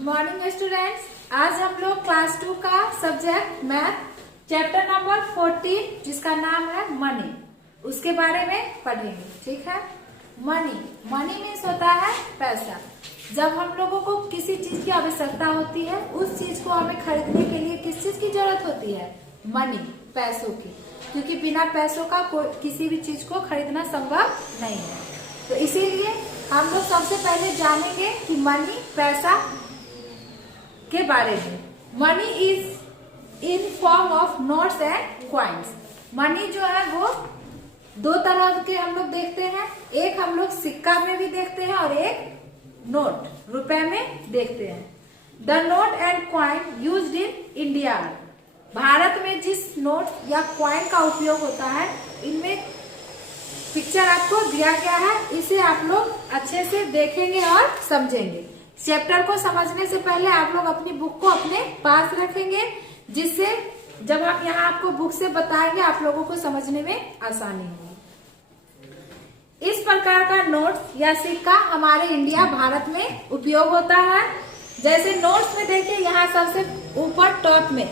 Good morning students. आज हम लोग क्लास 2 का सब्जेक्ट मैथ चैप्टर नंबर 14 जिसका नाम है मनी, उसके बारे में पढ़ेंगे। ठीक है। मनी मीन्स होता है पैसा। जब हम लोगों को किसी चीज की आवश्यकता होती है, उस चीज को हमें खरीदने के लिए किस चीज की जरूरत होती है? मनी, पैसों की, क्योंकि बिना पैसों का किसी भी चीज को खरीदना संभव नहीं है। तो इसीलिए हम लोग सबसे पहले जानेंगे कि मनी, पैसा के बारे में। Money is in form of notes and coins. Money जो है वो दो तरह के हम लोग देखते हैं। एक हम लोग सिक्का में भी देखते हैं और एक नोट, रुपए में देखते हैं। The note and coin used in India. Bharat में जिस नोट या क्वाइन का उपयोग होता है, इनमें पिक्चर आपको दिया गया है, इसे आप लोग अच्छे से देखेंगे और समझेंगे। चैप्टर को समझने से पहले आप लोग अपनी बुक को अपने पास रखेंगे, जिससे जब हम यहाँ आपको बुक से बताएंगे आप लोगों को समझने में आसानी होगी। इस प्रकार का नोट या सिक्का हमारे इंडिया भारत में उपयोग होता है। जैसे नोट्स में देखिए, यहाँ सबसे ऊपर टॉप में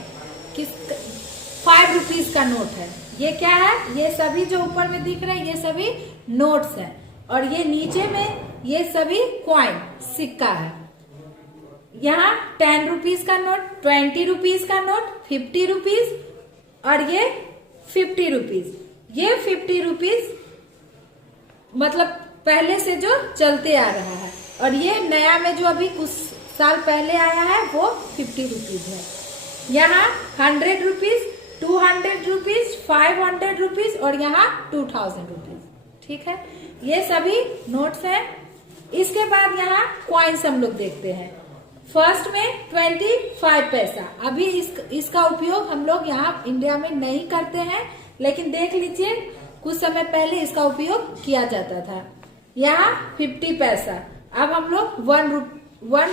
5 रुपीज का नोट है। ये क्या है? ये सभी जो ऊपर में दिख रहे हैं ये सभी नोट्स हैं, और ये नीचे में ये सभी क्वाइन, सिक्का है। यहाँ 10 रुपीज का नोट, 20 रुपीज का नोट, 50 रुपीज और ये 50 रुपीज। ये 50 रुपीज मतलब पहले से जो चलते आ रहा है, और ये नया में जो अभी कुछ साल पहले आया है वो 50 रुपीज है। यहाँ 100 रुपीज, 200 रुपीज, 500 रुपीज और यहाँ 2000 रुपीज। ठीक है, ये सभी नोट्स हैं। इसके बाद यहाँ क्वाइंस हम लोग देखते हैं। फर्स्ट में 25 पैसा। अभी इसका उपयोग हम लोग यहाँ इंडिया में नहीं करते हैं, लेकिन देख लीजिए कुछ समय पहले इसका उपयोग किया जाता था। यहाँ 50 पैसा। अब हम लोग 1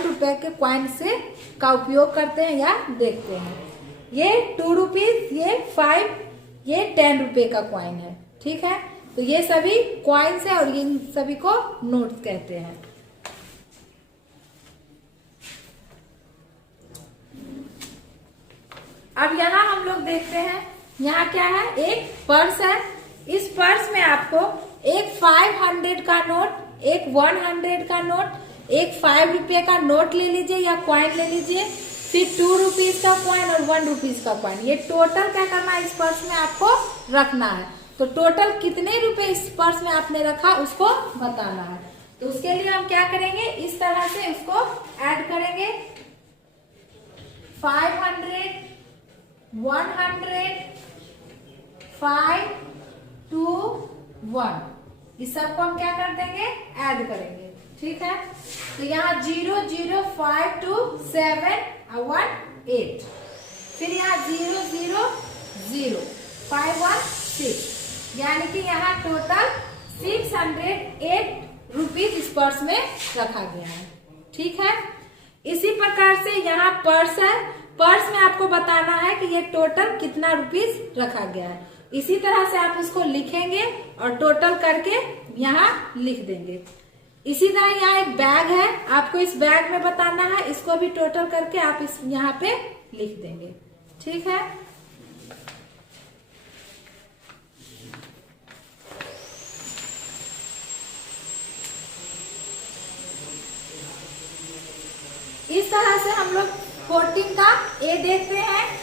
रुपए के क्वाइन से का उपयोग करते हैं या देखते हैं। ये 2 रुपीज, ये 5, ये 10 रुपए का क्वाइन है। ठीक है, तो ये सभी क्वाइंस है और इन सभी को नोट्स कहते हैं। अब यहाँ हम लोग देखते हैं, यहाँ क्या है? एक पर्स है। इस पर्स में आपको एक 500 का नोट, एक 100 का नोट, एक 5 रुपये का नोट ले लीजिए या क्वाइन ले लीजिए, फिर 2 रुपीज का क्वाइन और 1 रुपीज का क्वाइन। ये टोटल क्या करना है? इस पर्स में आपको रखना है। तो टोटल कितने रुपए इस पर्स में आपने रखा उसको बताना है। तो उसके लिए हम क्या करेंगे? इस तरह से उसको ऐड करेंगे। 500, 100, 5, 2, 1, इस सबको हम क्या कर देंगे? ऐड करेंगे। ठीक है, तो यहाँ 0, 0, 5, 2, 7 और 1, 8। फिर यहाँ 0, 0, 0, 5, 1, 6, यानी कि यहाँ टोटल 608 रुपीज इस पर्स में रखा गया है। ठीक है, इसी प्रकार से यहाँ पर्स है। पर्स में आपको बताना है कि ये टोटल कितना रुपीज रखा गया है। इसी तरह से आप इसको लिखेंगे और टोटल करके यहाँ लिख देंगे। इसी तरह यहाँ एक बैग है, आपको इस बैग में बताना है, इसको भी टोटल करके आप इस यहाँ पे लिख देंगे। ठीक है, इस तरह से हम लोग 14 का ए देखते हैं।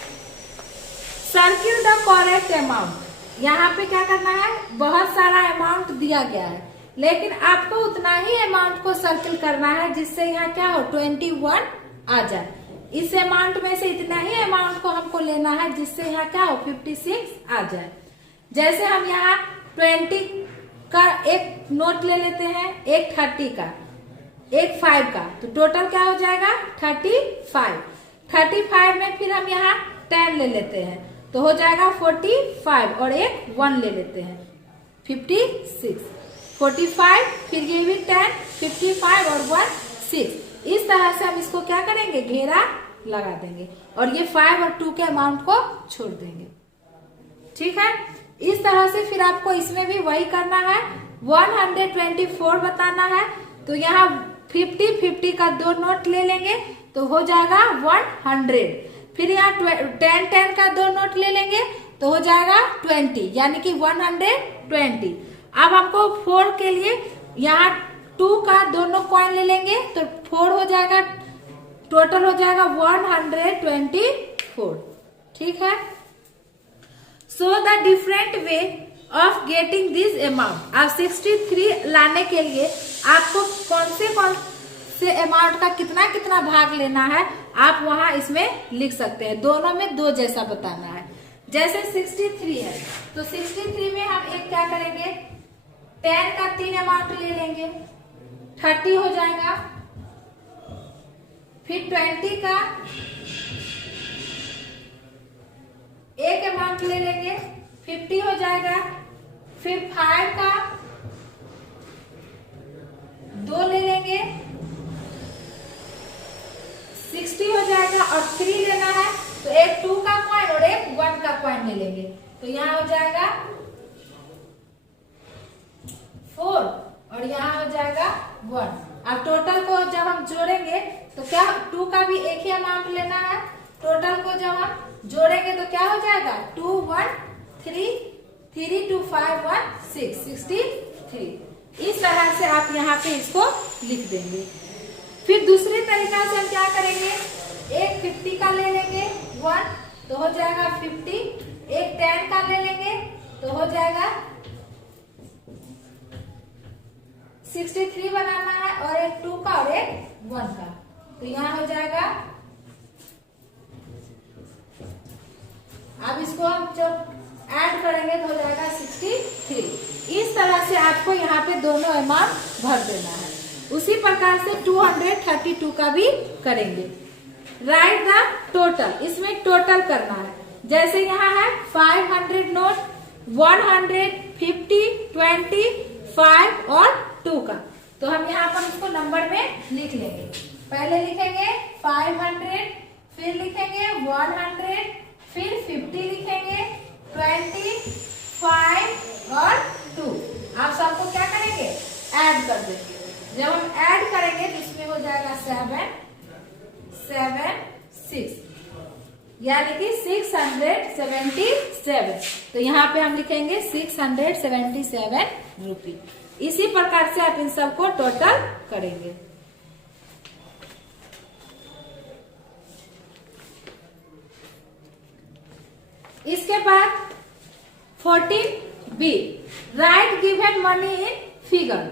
Circle the correct amount. यहाँ पे क्या करना है? बहुत सारा अमाउंट दिया गया है, लेकिन आपको उतना ही अमाउंट को सर्किल करना है जिससे यहाँ क्या हो? 21 आ जाए। इस अमाउंट में से इतना ही अमाउंट को हमको लेना है जिससे यहाँ क्या हो? 56 आ जाए। जैसे हम यहाँ 20 का एक नोट ले लेते हैं, एक 30 का, एक 5 का, तो टोटल क्या हो जाएगा? 35। 35 में फिर हम यहाँ 10 ले लेते हैं तो हो जाएगा 45, और एक 1 ले लेते हैं 56। 45, फिर ये भी 10, 55 और 1, 6। इस तरह से हम इसको क्या करेंगे? घेरा लगा देंगे और ये 5 और 2 के अमाउंट को छोड़ देंगे। ठीक है, इस तरह से फिर आपको इसमें भी वही करना है। 124 बताना है, तो यहाँ 50 का 2 नोट ले लेंगे तो हो जाएगा 100। फिर यहाँ 10 का 2 नोट ले लेंगे तो हो जाएगा 20, यानी कि 120। अब हमको 4 के लिए यहाँ 2 का दोनों कॉइन ले लेंगे तो 4 हो जाएगा, टोटल हो जाएगा 124। ठीक है। So the different way of getting this amount. अब 63 लाने के लिए आपको कौन से अमाउंट का कितना कितना भाग लेना है आप वहां इसमें लिख सकते हैं। दोनों में 2 जैसा बताना है। जैसे 63 है तो 63 में हम एक क्या करेंगे, 10 का 3 अमाउंट ले लेंगे, 30 हो जाएगा। फिर 20 का एक अमाउंट ले लेंगे, 50 हो जाएगा। फिर 5 का 2 ले लेंगे, 60 हो जाएगा। और 3 लेना है तो एक 2 का कॉइन और एक 1 का कॉइन ले लेंगे तो यहाँ हो जाएगा 4 और यहाँ हो जाएगा 1। अब टोटल को जब हम जोड़ेंगे तो क्या 2 का भी एक ही अमाउंट लेना है। टोटल को जब हम जोड़ेंगे तो क्या हो जाएगा 2 1 3 3 2 5 1 6 63। इस तरह से आप यहाँ पे इसको लिख देंगे। फिर दूसरे तरीका से हम क्या करेंगे, एक 50 का ले लेंगे 1 तो हो जाएगा 50। एक 10 का ले लेंगे तो हो जाएगा 63 बनाना है। और एक 2 का और एक 1 का तो यहाँ हो जाएगा। अब इसको हम जब ऐड करेंगे तो हो जाएगा 63। इस तरह से आपको यहाँ पे दोनों अमाउंट भर देना है। उसी प्रकार से 232 का भी करेंगे। राइट द टोटल, इसमें टोटल करना है। जैसे यहाँ है 500 नोट, 100, 50, 20, 5 और 2 का, तो हम यहाँ पर उसको नंबर में लिख लेंगे। पहले लिखेंगे 500, फिर लिखेंगे 100, फिर 50 लिखेंगे, 20, 5 और 2। आप सबको क्या करेंगे, ऐड कर देंगे। जब हम ऐड करेंगे तो इसमें हो जाएगा 7 7 6, यानी कि 677। तो यहाँ पे हम लिखेंगे 677 रुपी। इसी प्रकार से आप इन सबको टोटल करेंगे। इसके बाद 14B, right given money in figure.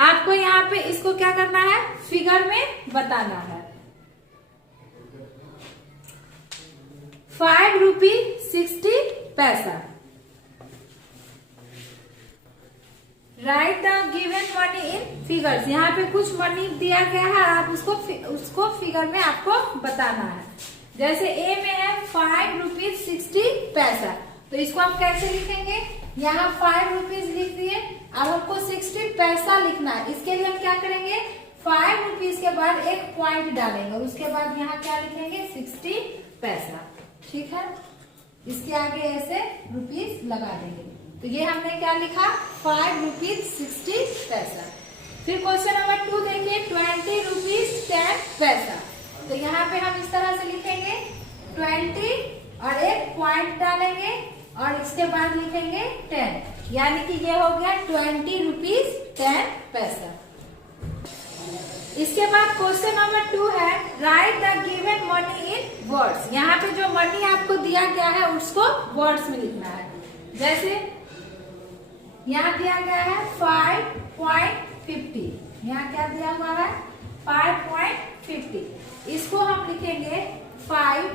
आपको यहाँ पे इसको क्या करना है, फिगर में बताना है। 5 रुपी 60 पैसा। Right the given money in figures. यहाँ पे कुछ मनी दिया गया है, आप उसको फिगर में आपको बताना है। जैसे ए में है 5 रुपीज 60 पैसा, तो इसको हम कैसे लिखेंगे, यहाँ 5 रुपीज लिख दिए। अब हमको 60 पैसा लिखना है। इसके लिए हम क्या करेंगे, 5 रुपीज के बाद एक पॉइंट डालेंगे और उसके बाद यहाँ क्या लिखेंगे 60 पैसा। ठीक है, इसके आगे ऐसे रुपीज लगा देंगे। तो ये हमने क्या लिखा, 5 रुपीज 60 पैसा। फिर क्वेश्चन नंबर 2 देखिए, 20 रुपीज 10 पैसा। तो यहाँ पे हम इस तरह से लिखेंगे 20 और एक पॉइंट डालेंगे और इसके बाद लिखेंगे 10, यानी कि ये हो गया 20 रुपीज 10 पैसा। इसके बाद क्वेश्चन नंबर 2 है, right the given money in words. यहाँ पे जो मनी आपको दिया गया है उसको वर्ड्स में लिखना है। जैसे यहाँ दिया गया है 5.50, यहाँ क्या दिया हुआ है 5.50। इसको हम लिखेंगे 5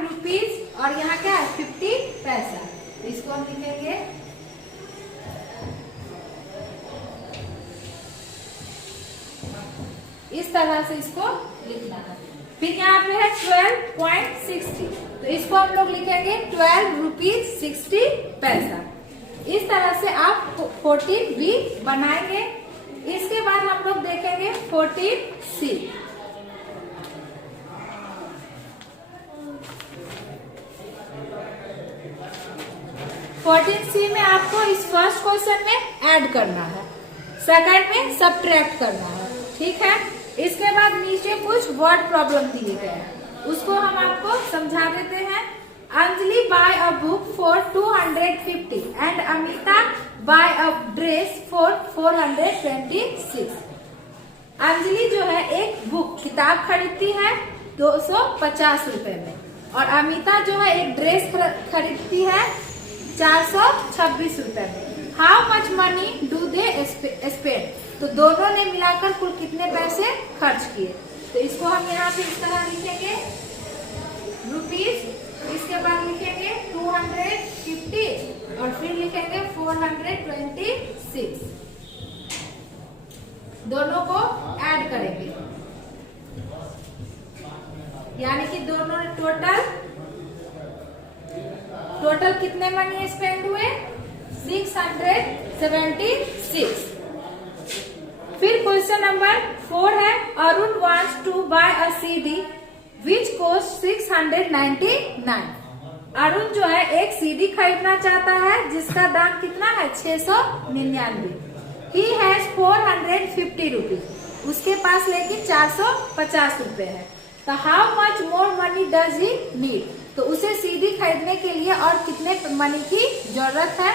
रुपीज और यहाँ क्या है 50 पैसा। तो इसको हम लिखेंगे इस तरह से, इसको लिखना है। फिर यहाँ पे है 12.60, तो इसको हम लोग लिखेंगे 12 रुपीज 60 पैसा। इस तरह से आप 14B बनाएंगे। इसके बाद हम लोग देखेंगे 14C। 14C में आपको इस फर्स्ट क्वेश्चन में ऐड करना है, सेकंड में सब्ट्रैक्ट करना है, ठीक है। इसके बाद नीचे कुछ वर्ड प्रॉब्लम दिए गए हैं, उसको हम आपको समझा देते हैं। Anjali buy a book for 250 and Amita buy a dress for 426। Anjali जो है एक बुक किताब खरीदती है 250 रुपए में, और अमिता जो है एक ड्रेस खरीदती है 426 रुपए में। How much money do they spend, तो दोनों ने मिलाकर कुल कितने पैसे खर्च किए। तो इसको हम यहाँ पे इस तरह लिखेंगे रुपीज, इसके बाद लिखेंगे 250 और फिर लिखेंगे 426, दोनों को ऐड करेंगे, यानी कि दोनों टोटल कितने मनी स्पेंड हुए 676। फिर क्वेश्चन नंबर 4 है, Arun wants to buy a CD which cost 699। Arun जो है एक सीडी खरीदना चाहता है जिसका दाम कितना है 699। ही हैज 450 रुपीज, उसके पास लेकिन 450 रुपए है। तो how much more money does he need, तो उसे सीडी खरीदने के लिए और कितने मनी की जरूरत है।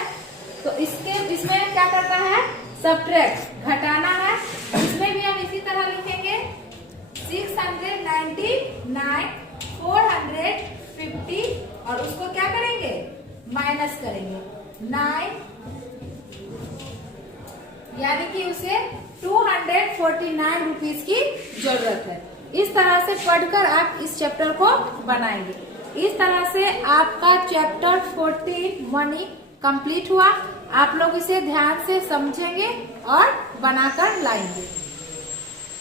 तो इसमें क्या करना है, सब्ट्रैक्ट, घटाना है। इसमें भी हम इसी तरह लिखेंगे 699 450 और उसको क्या करेंगे माइनस करेंगे 9, यानी कि उसे 249 रुपीज की जरूरत है। इस तरह से पढ़कर आप इस चैप्टर को बनाएंगे। इस तरह से आपका चैप्टर 14 मनी कंप्लीट हुआ। आप लोग इसे ध्यान से समझेंगे और बनाकर लाएंगे।